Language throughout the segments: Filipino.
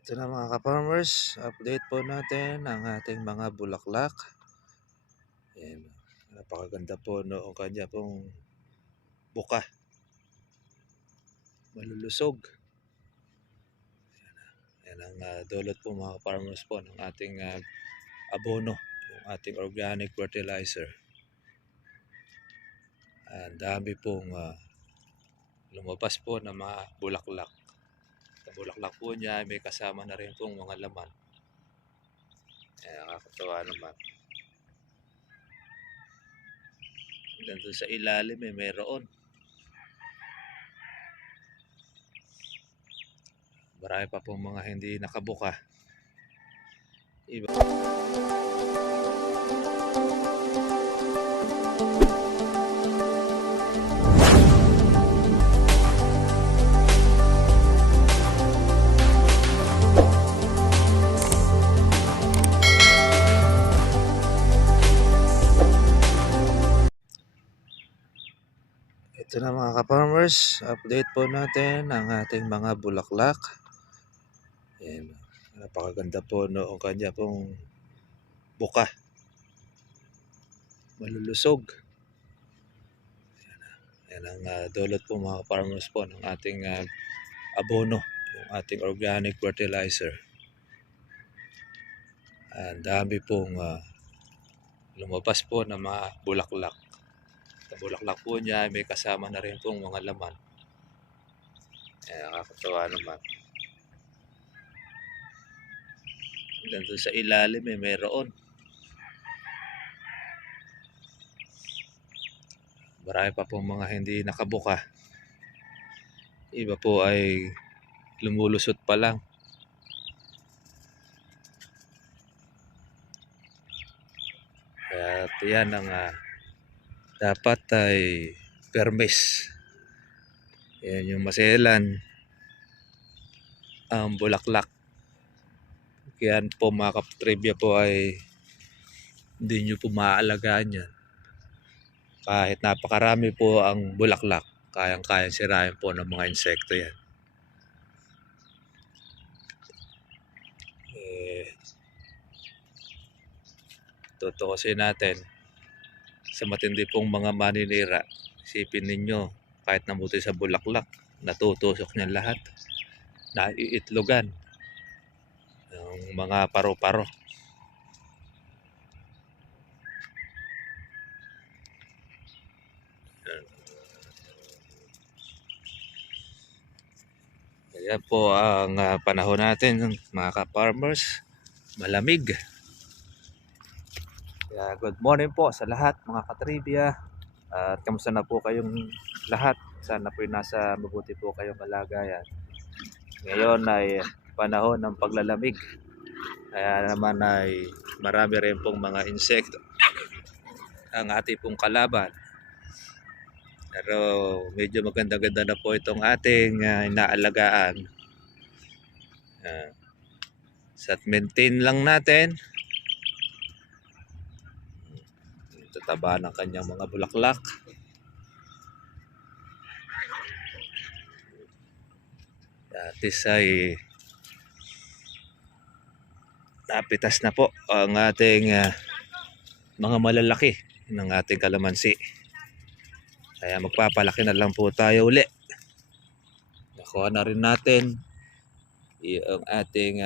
Ito na mga ka-farmers, update po natin ang ating mga bulaklak. Ayan, napakaganda po noong kanya pong buka, malulusog. Ayan ang dulot po mga ka-farmers po ng ating abono, yung ating organic fertilizer. Ang dami pong lumabas po na mga bulaklak. Ang bulaklak po niya may kasama na rin pong mga laman. Ayan, nakakatawa naman. Hanggang sa ilalim mayroon. Marami pa pong mga hindi nakabuka. Iba. Ito na mga ka-farmers, update po natin ang ating mga bulaklak. Ayan, napakaganda po noong kanya pong buka, malulusog. Ayan ang dulot po mga farmers po ng ating abono, yung ating organic fertilizer. Ang dami pong lumabas po na mga bulaklak. Ang bulaklak po niya may kasama na rin pong mga laman. Ayan, nakakatawa naman. Hanggang sa ilalim mayroon. Marami pa pong mga hindi nakabuka. Iba po ay lumulusot pa lang. At yan ang dapat ay permis. Yan yung maselan ang bulaklak. Kaya po mga katribya po ay hindi nyo po maaalagaan yan. Kahit napakarami po ang bulaklak, kayang-kayang sirain po ng mga insekto yan. Tutukosin natin sa matindi pong mga maninira. Isipin ninyo, kahit namuti sa bulaklak, natutusok niyan lahat. Naiitlogan ng mga paro-paro. Ayan po ang panahon natin mga ka-farmers. Malamig. Kaya good morning po sa lahat mga katribya. At kamusta na po kayong lahat? Sana po nasa mabuti po kayong kalagayan. Ngayon ay panahon ng paglalamig. Kaya naman ay marami rin pong mga insekto ang ating pong kalaban. Pero medyo maganda-ganda na po itong ating inaalagaan. Sa maintain lang natin. Tataba ng kanyang mga bulaklak. At least ay napitas na po ang ating mga malalaki ng ating kalamansi. Kaya magpapalaki na lang po tayo uli. Nakuha na rin natin yung ating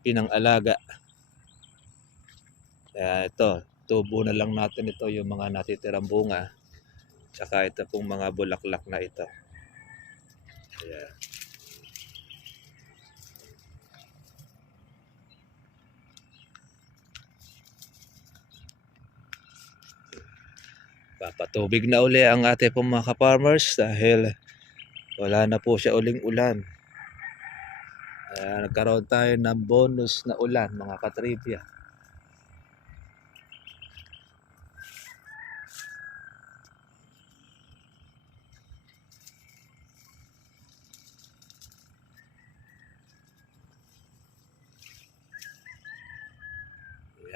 pinang-alaga. Kaya ito, tubo na lang natin ito yung mga natitirang bunga. Tsaka ito pong mga bulaklak na ito. Kaya papatubig na uli ang ating pong mga ka-farmers dahil wala na po siya uling ulan. Nagkaroon tayo ng bonus na ulan mga katribya.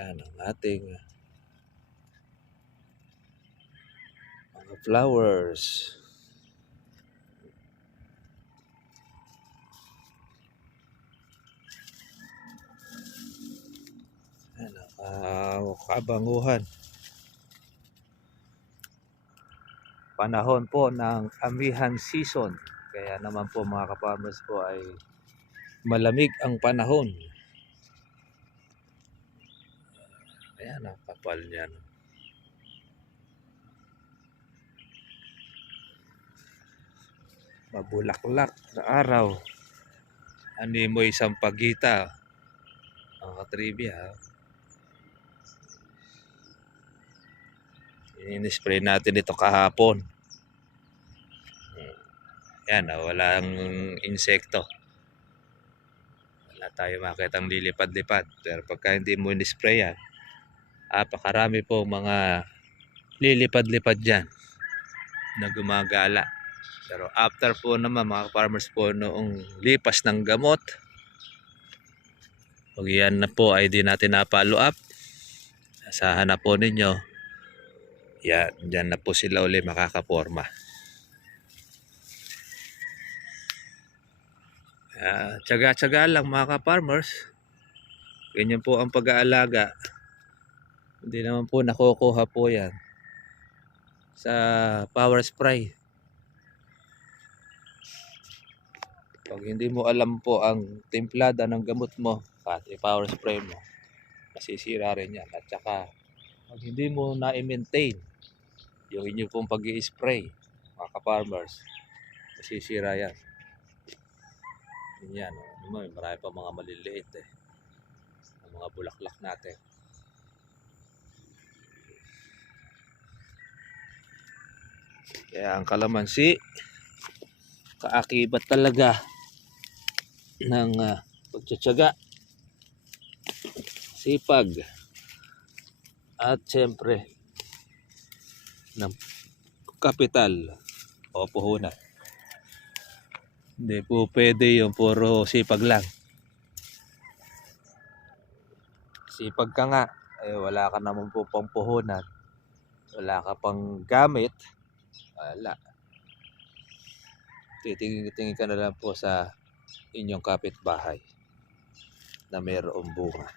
Yan ang ating mga flowers. Kabanguhan. Panahon po ng amihan season. Kaya naman po mga ka-farmers po ay malamig ang panahon. Ayan ang kapal niyan. Mabulaklak na araw. Animoy sampagita. Ang katribya. In-spray natin ito kahapon. Yan, walang insekto. Wala tayo makitang lilipad-lipad. Pero pagka hindi mo in-spray yan, pakarami po mga lilipad-lipad dyan na gumagala. Pero after po naman mga farmers po noong lipas ng gamot, pag yan na po ay di natin na-follow up, asahan na po ninyo, yan, dyan na po sila uli makakaporma. Tsaga-tsaga lang mga ka-farmers. Ganyan po ang pag-aalaga. Hindi naman po nakukuha po yan sa power spray. Pag hindi mo alam po ang timplada ng gamot mo at i-power spray mo, masisira rin yan. At saka pag hindi mo na-maintain yung inyo pong pag-i-spray mga ka-farmers, masisira yan. Yan, marami pa mga maliliit ang mga bulaklak natin. Kaya ang kalamansi, kaakibat talaga ng pagtsatsaga, sipag, at siyempre ng kapital o puhunan. Hindi po pwede yung puro sipag lang. Sipag ka nga, wala ka naman po pang puhunan, wala ka pang gamit, wala. Titingin ka na lang po sa inyong kapitbahay na mayroong bunga.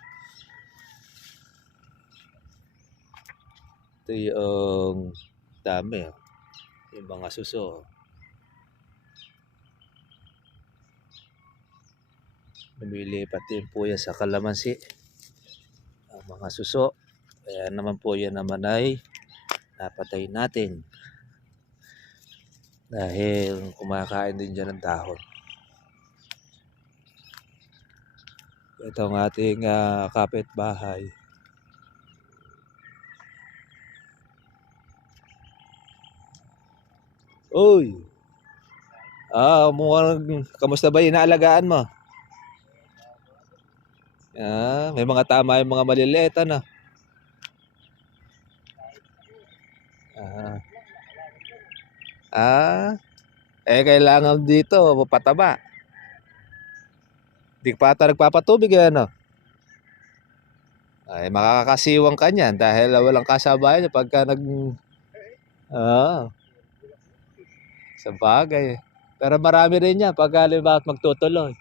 Ito yung dami, yung mga suso. Lumilipat din po yan sa kalamansi ang mga suso. Kaya naman po yan naman ay napatay natin dahil kumakain din dyan ng dahon. Ito ang ating kapitbahay. Uy! Kamusta ba yung inaalagaan mo? May mga tama yung mga maliliit, ano? Kailangan dito pataba. Di pa ata nagpapatubig, ano? Ay, makakasiwang ka niyan dahil walang kasabayan pagka sa bagay. Pero marami rin yan pagka libat magtutuloy.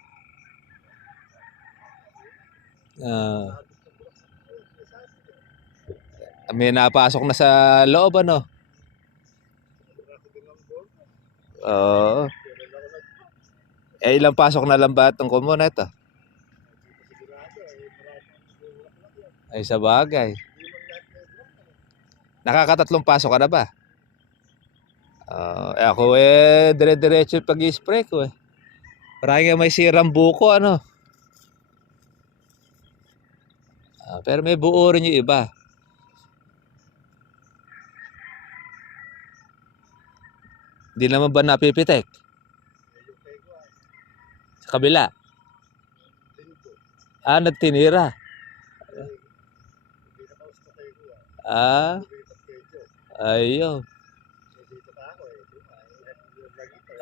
May napasok na sa loob, ano? Ilang pasok na lang ba itong komuna ito? Ay, sa bagay. Nakakatatlong pasok ka na ba? Ako dire-diretso yung pag-i-spray ko Parang may sirang buko, ano? Pero may buo rin yung iba. Hindi naman ba napipitek? Sa kabila? Nagtinira. Ayun.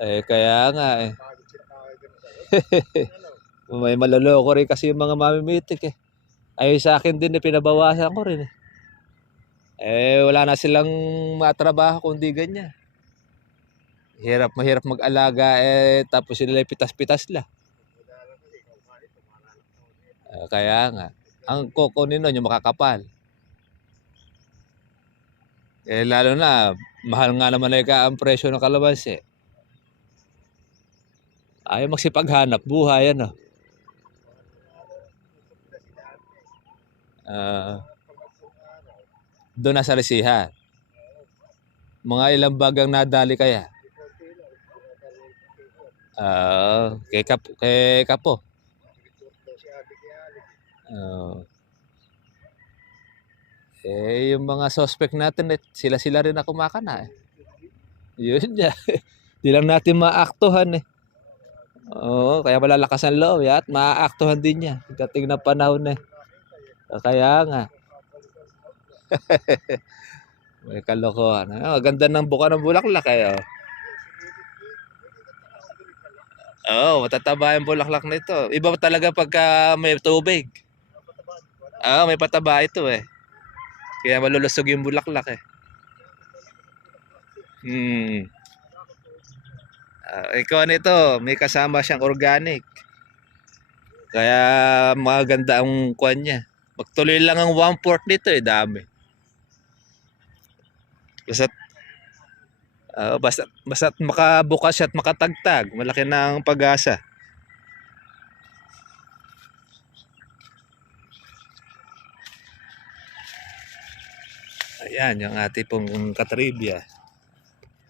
Kaya nga may maloloko rin kasi yung mga mamimitik sa akin din pinabawasan ko rin wala na silang matrabaho kundi ganyan. Mahirap mag-alaga tapos sila pitas-pitas lang. Kaya nga ang kukunin nun yung makakapal. Eh, lalo na, mahal nga naman ang presyo ng kalamansi. Ayaw magsipaghanap buhay, ano. Ah, doon na sa resihan. Mga ilang bagang nadali kaya? Kay Kapo. Oo. Yung mga suspect natin, sila-sila rin na kumakana, eh. Yun nga, 'di lang natin maaktuhan, eh. Oo, kaya malalakas ang loob, at maaaktuhan din niya pagdating ng panahon, eh. Kaya nga, may kalokohan. Ang ganda ng buka ng bulaklak, eh, oh. Oo, matataba yung bulaklak nito. Iba talaga pagka may tubig. May pataba ito, eh. Kaya malulusog yung bulaklak, eh. Hmm. Ikaw nito, may kasama siyang organic. Kaya maganda ang kuwan niya. Magtuloy lang ang 1/4 nito, eh, dami. Basta basta't makabukas siya at makatagtag, malaki na ang pag-asa. Ayan, yung ating pong katribya.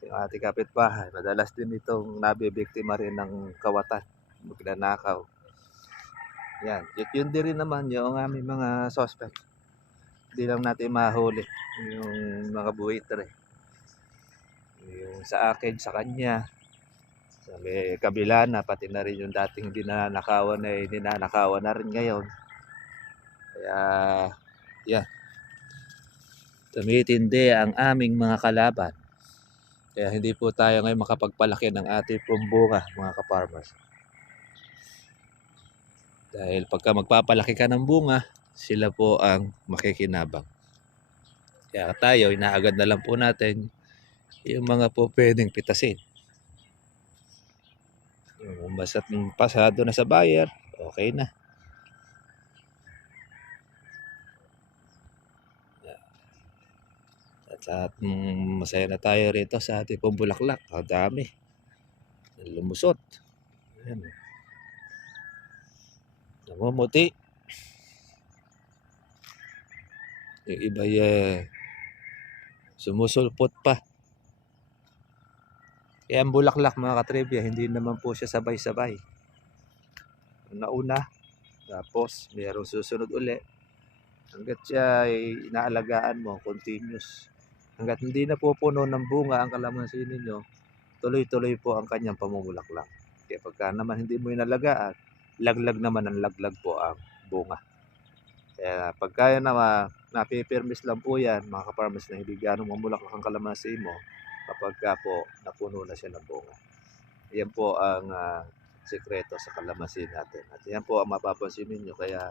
Yung ating kapitbahay, madalas din itong nabibiktima rin ng kawatan, magnanakaw. Yan, yun din rin naman yung aming mga suspect. Hindi lang natin mahuli yung mga buwitre. Yung sa akin, sa kanya, sa may kabila na, pati na rin yung dating dinanakawan ay ninanakawan na rin ngayon. Kaya, yan, tumitindi ang aming mga kalaban. Kaya hindi po tayo ngayon makapagpalaki ng ating bunga, mga ka-farmers. Dahil pagka magpapalaki ka ng bunga, sila po ang makikinabang. Kaya tayo, inaagad na lang po natin yung mga po pwedeng pitasin. Yung basta't pasado na sa buyer, okay na. At masaya na tayo rito sa ating pong bulaklak. Ang dami. Lumusot. Ayan. Namumuti. Yung iba sumusulpot pa. Kaya ang bulaklak, mga katribya, hindi naman po siya sabay-sabay. Una, tapos mayroong susunod uli. Hanggat siya ay inaalagaan mo, continuous. Hanggat hindi na pupuno ng bunga ang kalamansi ninyo, tuloy-tuloy po ang kanyang pamumulaklak. Kaya pagka naman hindi mo inalagaan, laglag naman ang laglag po ang bunga. Kaya pagka napipirmis lang po yan, mga kaparmas, na hindi ganong mamulaklak ang kalamansi mo, kapag ka po napuno na siya ng bunga. Yan po ang sekreto sa kalamansi natin. At yan po ang mapapansin ninyo. Kaya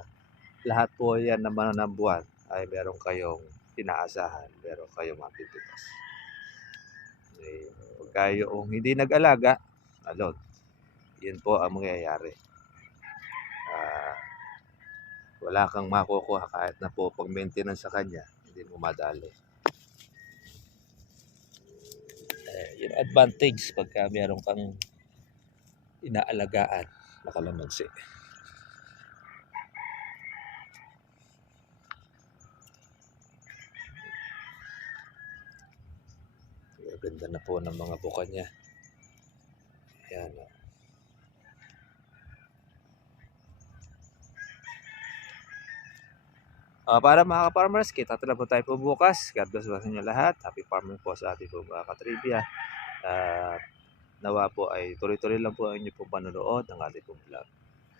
lahat po yan naman ng buwan ay meron kayong inaasahan, meron kayong mapipitas. Pagka yung hindi nag-alaga, alon, yun po ang mangyayari. Wala kang makukuha kahit na po pag-maintenance sa kanya, hindi mo madali. Yung advantage pagka meron kang inaalagaan na kalamansi. Ganda na po ng mga buka niya. Ayan. Para mga ka-farmers, kita na po tayo po bukas. God bless po sa inyo lahat. Happy farming po sa ating po mga katribya. Nawa po ay tuloy-tuloy lang po ang inyong pong panonood ng ating pong vlog.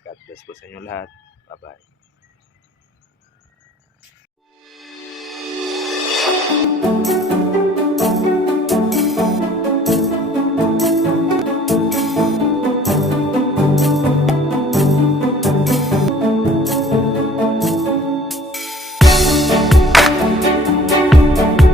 God bless po sa inyo lahat. Bye-bye.